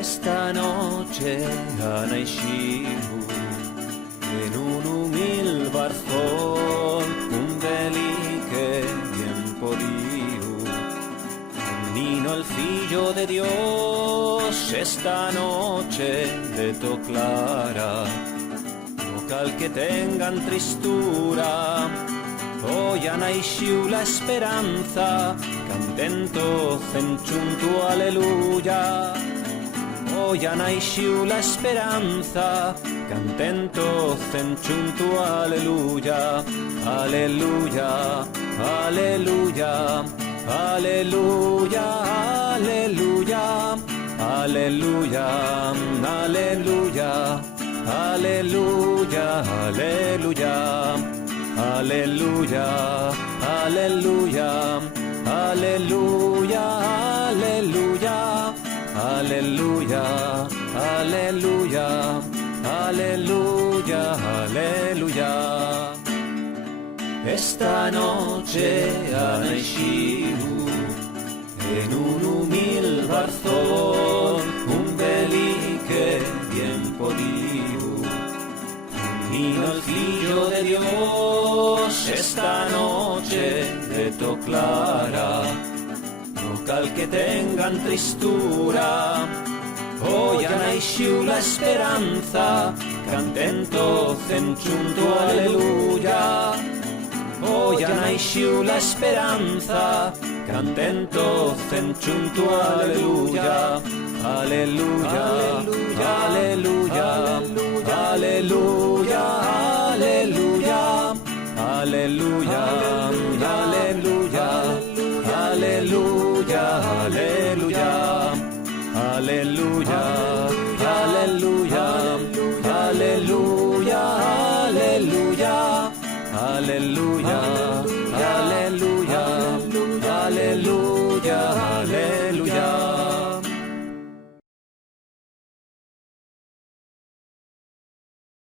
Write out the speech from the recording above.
Esta noche naisciu en un humil barzón, un delique bien podiu. Un nino, el fillo de Dios, esta noche de to clara. No cal que tengan tristura, hoy ha naisciu la esperanza, cantento cenchuntu aleluya. Hoy ha naisciu la esperanza, cantento cenchuntu aleluya, aleluya, aleluya, aleluya, aleluya, aleluya, aleluya, aleluya, aleluya, aleluya, aleluya, aleluya, aleluya. Aleluya, aleluya, aleluya, aleluya. Esta noche ha naisciu en un humil barzón, un delique bien podiu. Un niño, el fillo de Dios, esta noche de to clara. No cal que tengan tristura, hoy ha naisciu la esperanza, cantento cenchuntu aleluya. Hoy ha naisciu la esperanza, cantento cenchuntu aleluya. Aleluya, aleluya, aleluya, aleluya, aleluya, aleluya, aleluya, aleluya, aleluya.